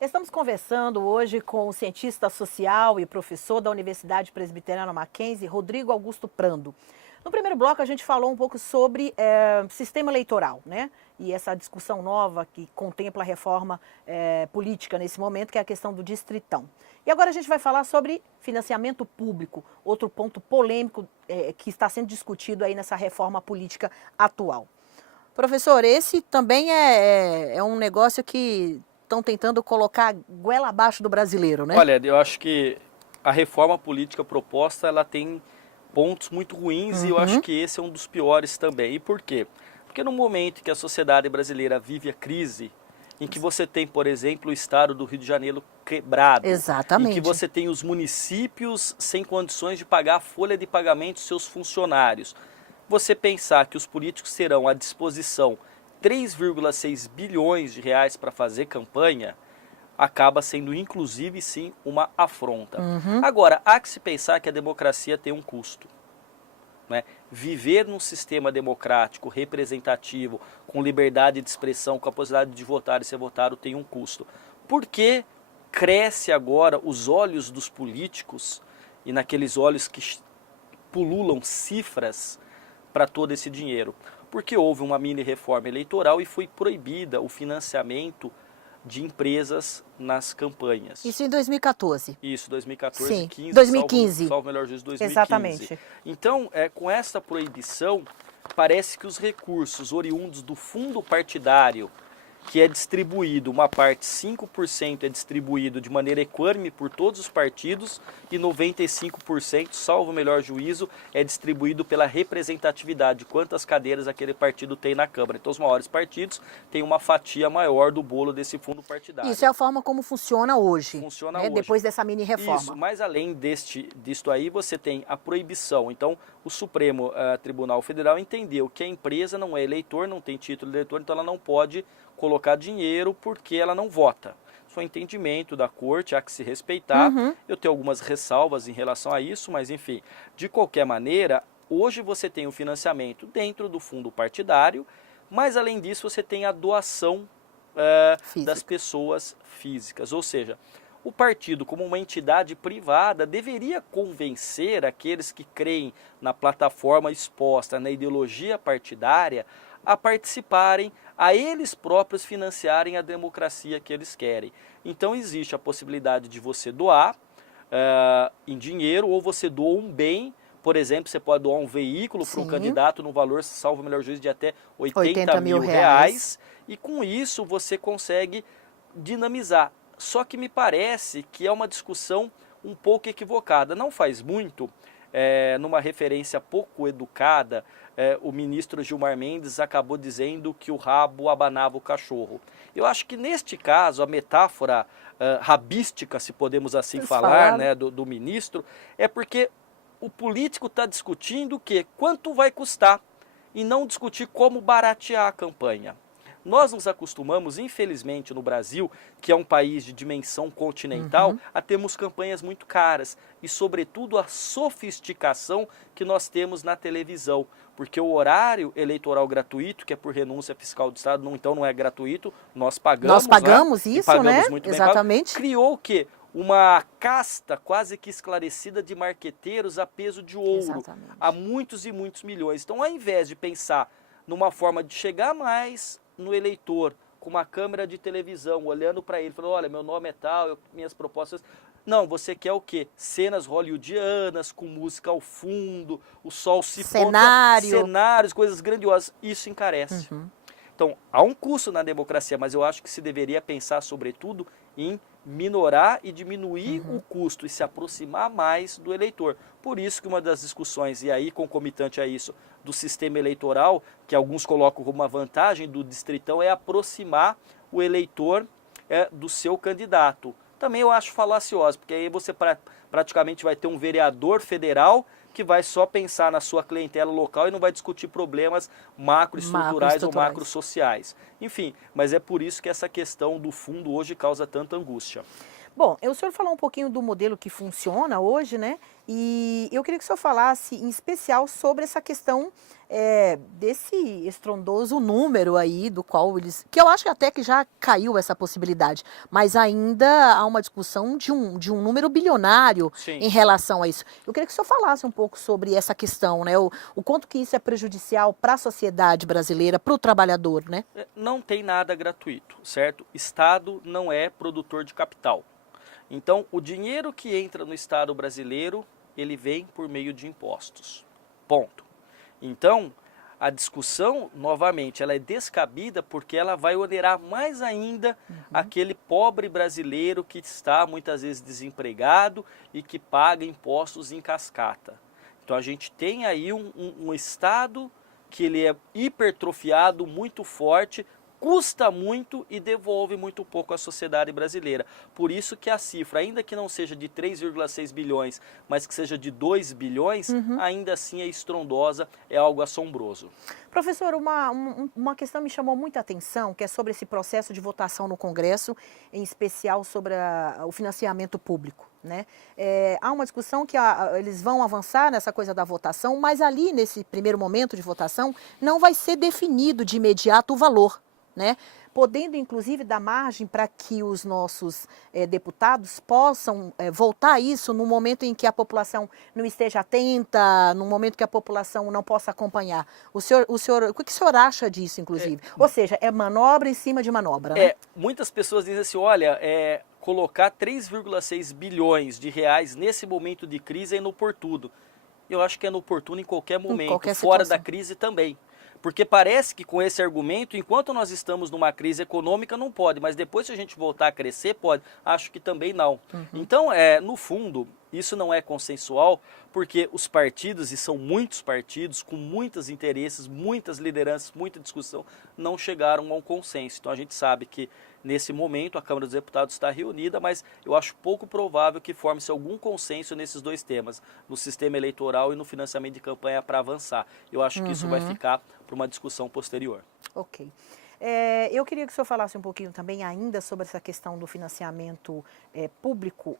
Estamos conversando hoje com o cientista social e professor da Universidade Presbiteriana Mackenzie, Rodrigo Augusto Prando. No primeiro bloco a gente falou um pouco sobre sistema eleitoral, né? E essa discussão nova que contempla a reforma política nesse momento, que é a questão do distritão. E agora a gente vai falar sobre financiamento público, outro ponto polêmico que está sendo discutido aí nessa reforma política atual. Professor, esse também é um negócio que estão tentando colocar goela abaixo do brasileiro, né? Olha, eu acho que a reforma política proposta, ela tem pontos muito ruins e eu acho que esse é um dos piores também. E por quê? Porque no momento em que a sociedade brasileira vive a crise, em que você tem, por exemplo, o estado do Rio de Janeiro quebrado, Exatamente. em que você tem os municípios sem condições de pagar a folha de pagamento dos seus funcionários, você pensar que os políticos terão à disposição 3,6 bilhões de reais para fazer campanha, acaba sendo inclusive sim uma afronta. Agora, há que se pensar que a democracia tem um custo, né? Viver num sistema democrático, representativo, com liberdade de expressão, com a possibilidade de votar e ser votado tem um custo. Por que cresce agora os olhos dos políticos e naqueles olhos que pululam cifras para todo esse dinheiro? Porque houve uma mini reforma eleitoral e foi proibida o financiamento de empresas nas campanhas. Isso em 2014. Isso, 2014, Sim, 15, 2015. salvo melhor juízo, 2015. Exatamente. Então, com essa proibição, parece que os recursos oriundos do fundo partidário, que é distribuído, uma parte, 5% é distribuído de maneira equânime por todos os partidos e 95%, salvo o melhor juízo, é distribuído pela representatividade, quantas cadeiras aquele partido tem na Câmara. Então os maiores partidos têm uma fatia maior do bolo desse fundo partidário. Isso é a forma como funciona hoje. Funciona né? hoje. Depois dessa mini reforma. Isso, mas além disto aí, você tem a proibição. Então, o Supremo Tribunal Federal entendeu que a empresa não é eleitor, não tem título de eleitor, então ela não pode colocar dinheiro porque ela não vota. Isso é um entendimento da corte, há que se respeitar. Eu tenho algumas ressalvas em relação a isso, mas enfim, de qualquer maneira, hoje você tem o financiamento dentro do fundo partidário, mas além disso você tem a doação das pessoas físicas, ou seja, o partido, como uma entidade privada, deveria convencer aqueles que creem na plataforma exposta, na ideologia partidária, a participarem, a eles próprios financiarem a democracia que eles querem. Então existe a possibilidade de você doar em dinheiro, ou você doa um bem. Por exemplo, você pode doar um veículo para um candidato no valor, salvo o melhor juízo, de até 80 mil reais. E com isso você consegue dinamizar. Só que me parece que é uma discussão um pouco equivocada. Não faz muito, numa referência pouco educada, o ministro Gilmar Mendes acabou dizendo que o rabo abanava o cachorro. Eu acho que neste caso, a metáfora rabística, se podemos assim falar, né, do ministro, é porque o político está discutindo o quê? Quanto vai custar, e não discutir como baratear a campanha. Nós nos acostumamos, infelizmente, no Brasil, que é um país de dimensão continental, a termos campanhas muito caras e, sobretudo, a sofisticação que nós temos na televisão. Porque o horário eleitoral gratuito, que é por renúncia fiscal do Estado, então não é gratuito, nós pagamos. Nós pagamos isso, e pagamos né? Muito bem Exatamente. pago. Criou o quê? Uma casta quase que esclarecida de marqueteiros a peso de ouro, a muitos e muitos milhões. Então, ao invés de pensar numa forma de chegar mais no eleitor, com uma câmera de televisão, olhando para ele, falando, olha, meu nome é tal, minhas propostas... Não, você quer o quê? Cenas hollywoodianas, com música ao fundo, o sol se pondo, cenários, coisas grandiosas. Isso encarece. Então, há um custo na democracia, mas eu acho que se deveria pensar, sobretudo, em minorar e diminuir o custo e se aproximar mais do eleitor. Por isso que uma das discussões, e aí concomitante a isso, do sistema eleitoral, que alguns colocam como uma vantagem do distritão, é aproximar o eleitor do seu candidato. Também eu acho falacioso, porque aí você praticamente vai ter um vereador federal que vai só pensar na sua clientela local e não vai discutir problemas macroestruturais ou macrosociais. Enfim, mas é por isso que essa questão do fundo hoje causa tanta angústia. Bom, o senhor falou um pouquinho do modelo que funciona hoje, né? E eu queria que o senhor falasse em especial sobre essa questão desse estrondoso número aí do qual eles... Que eu acho até que já caiu essa possibilidade, mas ainda há uma discussão de um número bilionário Sim. em relação a isso. Eu queria que o senhor falasse um pouco sobre essa questão, né? O quanto que isso é prejudicial para a sociedade brasileira, para o trabalhador, né? Não tem nada gratuito, certo? Estado não é produtor de capital. Então, o dinheiro que entra no Estado brasileiro, ele vem por meio de impostos. Ponto. Então, a discussão, novamente, ela é descabida porque ela vai onerar mais ainda aquele pobre brasileiro que está muitas vezes desempregado e que paga impostos em cascata. Então, a gente tem aí um Estado que ele é hipertrofiado, muito forte, custa muito e devolve muito pouco à sociedade brasileira. Por isso que a cifra, ainda que não seja de 3,6 bilhões, mas que seja de 2 bilhões, ainda assim é estrondosa, é algo assombroso. Professor, uma questão me chamou muita atenção, que é sobre esse processo de votação no Congresso, em especial sobre o financiamento público, né? Há uma discussão que eles vão avançar nessa coisa da votação, mas ali, nesse primeiro momento de votação, não vai ser definido de imediato o valor, né? Podendo, inclusive, dar margem para que os nossos deputados possam voltar isso no momento em que a população não esteja atenta, no momento que a população não possa acompanhar. O que o senhor acha disso, inclusive? Ou seja, é manobra em cima de manobra, né? Muitas pessoas dizem assim, olha, colocar 3,6 bilhões de reais nesse momento de crise é inoportuno. Eu acho que é inoportuno em qualquer momento, qualquer fora situação. da crise também. Porque parece que com esse argumento, enquanto nós estamos numa crise econômica, não pode, mas depois se a gente voltar a crescer, pode. Acho que também não. Então, no fundo, isso não é consensual, porque os partidos, e são muitos partidos, com muitos interesses, muitas lideranças, muita discussão, não chegaram a um consenso. Então a gente sabe que nesse momento a Câmara dos Deputados está reunida, mas eu acho pouco provável que forme-se algum consenso nesses dois temas, no sistema eleitoral e no financiamento de campanha para avançar. Eu acho que isso vai ficar para uma discussão posterior. Ok. Eu queria que o senhor falasse um pouquinho também ainda sobre essa questão do financiamento público.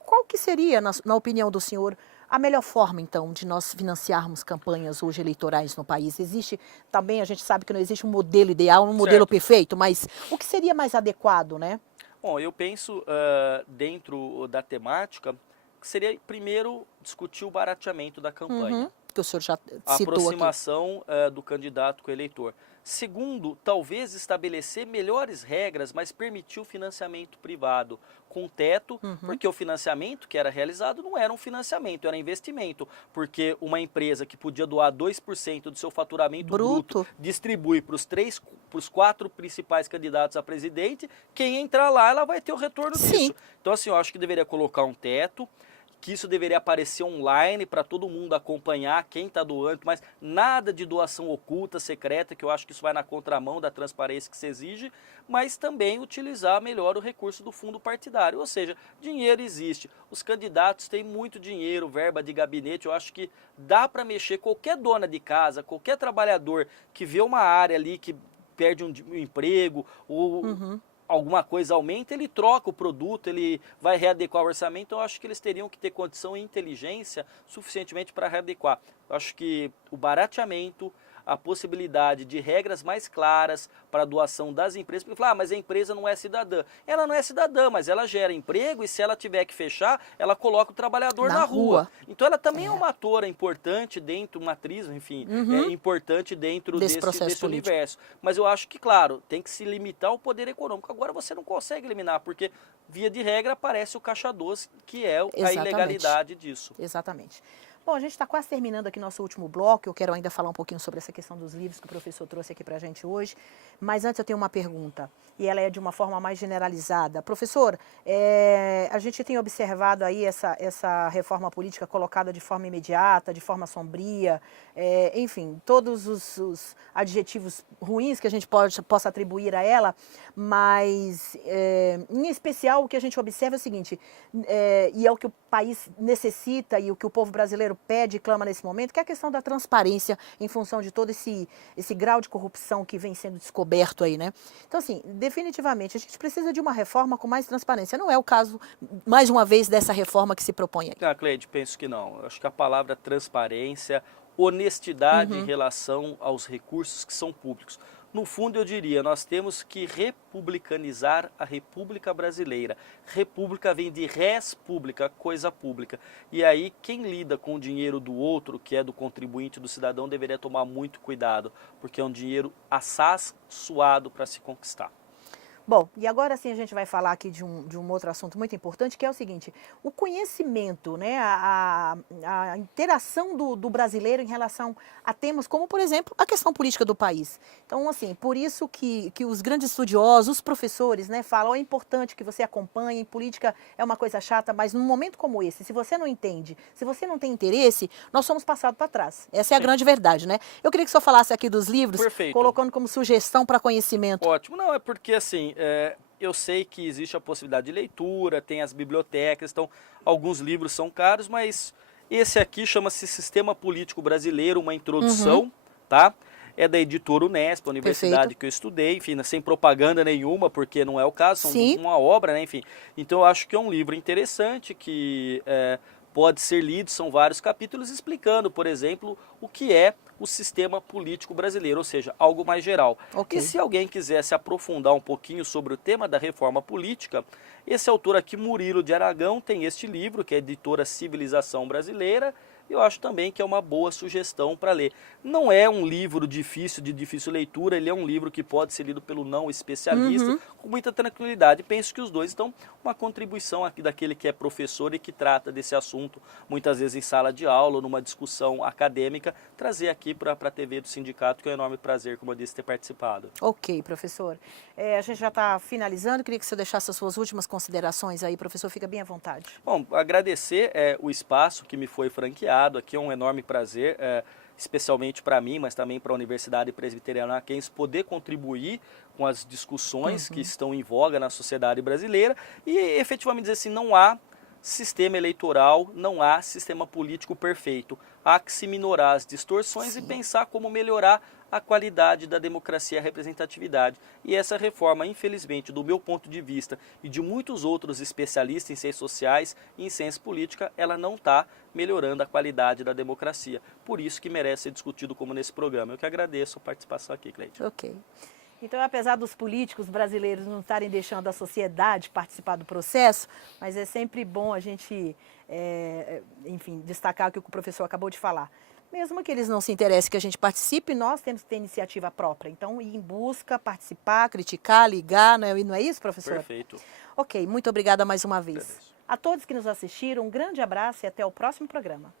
Qual que seria, na opinião do senhor, a melhor forma, então, de nós financiarmos campanhas hoje eleitorais no país? Existe também, a gente sabe que não existe um modelo ideal, um modelo perfeito, mas o que seria mais adequado, né? Bom, eu penso, dentro da temática, que seria, primeiro, discutir o barateamento da campanha. Que o senhor já A citou aproximação do candidato com o eleitor. Segundo, talvez estabelecer melhores regras, mas permitir o financiamento privado com teto, porque o financiamento que era realizado não era um financiamento, era investimento. Porque uma empresa que podia doar 2% do seu faturamento bruto distribui para os 4 principais candidatos a presidente, quem entrar lá, ela vai ter o retorno disso. Então, assim, eu acho que deveria colocar um teto, que isso deveria aparecer online para todo mundo acompanhar quem está doando, mas nada de doação oculta, secreta, que eu acho que isso vai na contramão da transparência que se exige, mas também utilizar melhor o recurso do fundo partidário, ou seja, dinheiro existe, os candidatos têm muito dinheiro, verba de gabinete, eu acho que dá para mexer, qualquer dona de casa, qualquer trabalhador que vê uma área ali que perde um emprego, ou alguma coisa aumenta, ele troca o produto, ele vai readequar o orçamento, então eu acho que eles teriam que ter condição e inteligência suficientemente para readequar. Eu acho que o barateamento, a possibilidade de regras mais claras para a doação das empresas, porque fala, mas a empresa não é cidadã. Ela não é cidadã, mas ela gera emprego e se ela tiver que fechar, ela coloca o trabalhador na rua. Então ela também é uma atora importante dentro, uma atriz, enfim, importante dentro desse universo. Mas eu acho que, claro, tem que se limitar ao poder econômico. Agora você não consegue eliminar, porque via de regra aparece o caixa doce, que é a ilegalidade disso. Exatamente. Bom, a gente está quase terminando aqui nosso último bloco. Eu quero ainda falar um pouquinho sobre essa questão dos livros que o professor trouxe aqui para a gente hoje. Mas antes eu tenho uma pergunta, e ela é de uma forma mais generalizada. Professor, a gente tem observado aí essa reforma política colocada de forma imediata, de forma sombria, enfim, todos os adjetivos ruins que a gente possa atribuir a ela, mas em especial o que a gente observa é o seguinte, e é o que o país necessita e o que o povo brasileiro pede e clama nesse momento, que é a questão da transparência em função de todo esse grau de corrupção que vem sendo descoberto aí, né? Então, assim, definitivamente, a gente precisa de uma reforma com mais transparência. Não é o caso, mais uma vez, dessa reforma que se propõe aí. Cleide, penso que não. Eu acho que a palavra transparência, honestidade em relação aos recursos que são públicos. No fundo, eu diria, nós temos que republicanizar a República Brasileira. República vem de res pública, coisa pública. E aí, quem lida com o dinheiro do outro, que é do contribuinte, do cidadão, deveria tomar muito cuidado, porque é um dinheiro assaz suado para se conquistar. Bom, e agora sim a gente vai falar aqui de um outro assunto muito importante, que é o seguinte, o conhecimento, né, a interação do brasileiro em relação a temas como, por exemplo, a questão política do país. Então, assim, por isso que os grandes estudiosos, os professores, né, falam, é importante que você acompanhe, política é uma coisa chata, mas num momento como esse, se você não entende, se você não tem interesse, nós somos passados para trás. Essa é a grande verdade, né? Eu queria que o senhor falasse aqui dos livros, Perfeito. Colocando como sugestão para conhecimento. Ótimo. Não, é porque assim, eu sei que existe a possibilidade de leitura, tem as bibliotecas, então alguns livros são caros, mas esse aqui chama-se Sistema Político Brasileiro, uma introdução, tá? É da editora Unesp, a universidade que eu estudei, enfim, sem propaganda nenhuma, porque não é o caso, são uma obra, né, enfim. Então eu acho que é um livro interessante que pode ser lido, são vários capítulos explicando, por exemplo, o que é o sistema político brasileiro, ou seja, algo mais geral. E se alguém quiser se aprofundar um pouquinho sobre o tema da reforma política, esse autor aqui, Murilo de Aragão, tem este livro, que é a editora Civilização Brasileira. Eu acho também que é uma boa sugestão para ler. Não é um livro de difícil leitura, ele é um livro que pode ser lido pelo não especialista com muita tranquilidade. Penso que os dois estão uma contribuição aqui daquele que é professor e que trata desse assunto, muitas vezes em sala de aula ou numa discussão acadêmica, trazer aqui para a TV do sindicato, que é um enorme prazer, como eu disse, ter participado. Ok, professor. A gente já está finalizando, queria que o senhor deixasse as suas últimas considerações aí, professor, fica bem à vontade. Bom, agradecer o espaço que me foi franqueado. Aqui é um enorme prazer, especialmente para mim, mas também para a Universidade Presbiteriana Mackenzie, poder contribuir com as discussões que estão em voga na sociedade brasileira e efetivamente dizer assim, não há sistema eleitoral, não há sistema político perfeito. Há que se minorar as distorções e pensar como melhorar a qualidade da democracia e a representatividade. E essa reforma, infelizmente, do meu ponto de vista e de muitos outros especialistas em ciências sociais e em ciência política, ela não está melhorando a qualidade da democracia. Por isso que merece ser discutido como nesse programa. Eu que agradeço a participação aqui, Cleide. Ok. Então, apesar dos políticos brasileiros não estarem deixando a sociedade participar do processo, mas é sempre bom a gente, enfim, destacar o que o professor acabou de falar. Mesmo que eles não se interessem que a gente participe, nós temos que ter iniciativa própria. Então, ir em busca, participar, criticar, ligar, não é isso, professor? Perfeito. Ok, muito obrigada mais uma vez. Agradeço. A todos que nos assistiram, um grande abraço e até o próximo programa.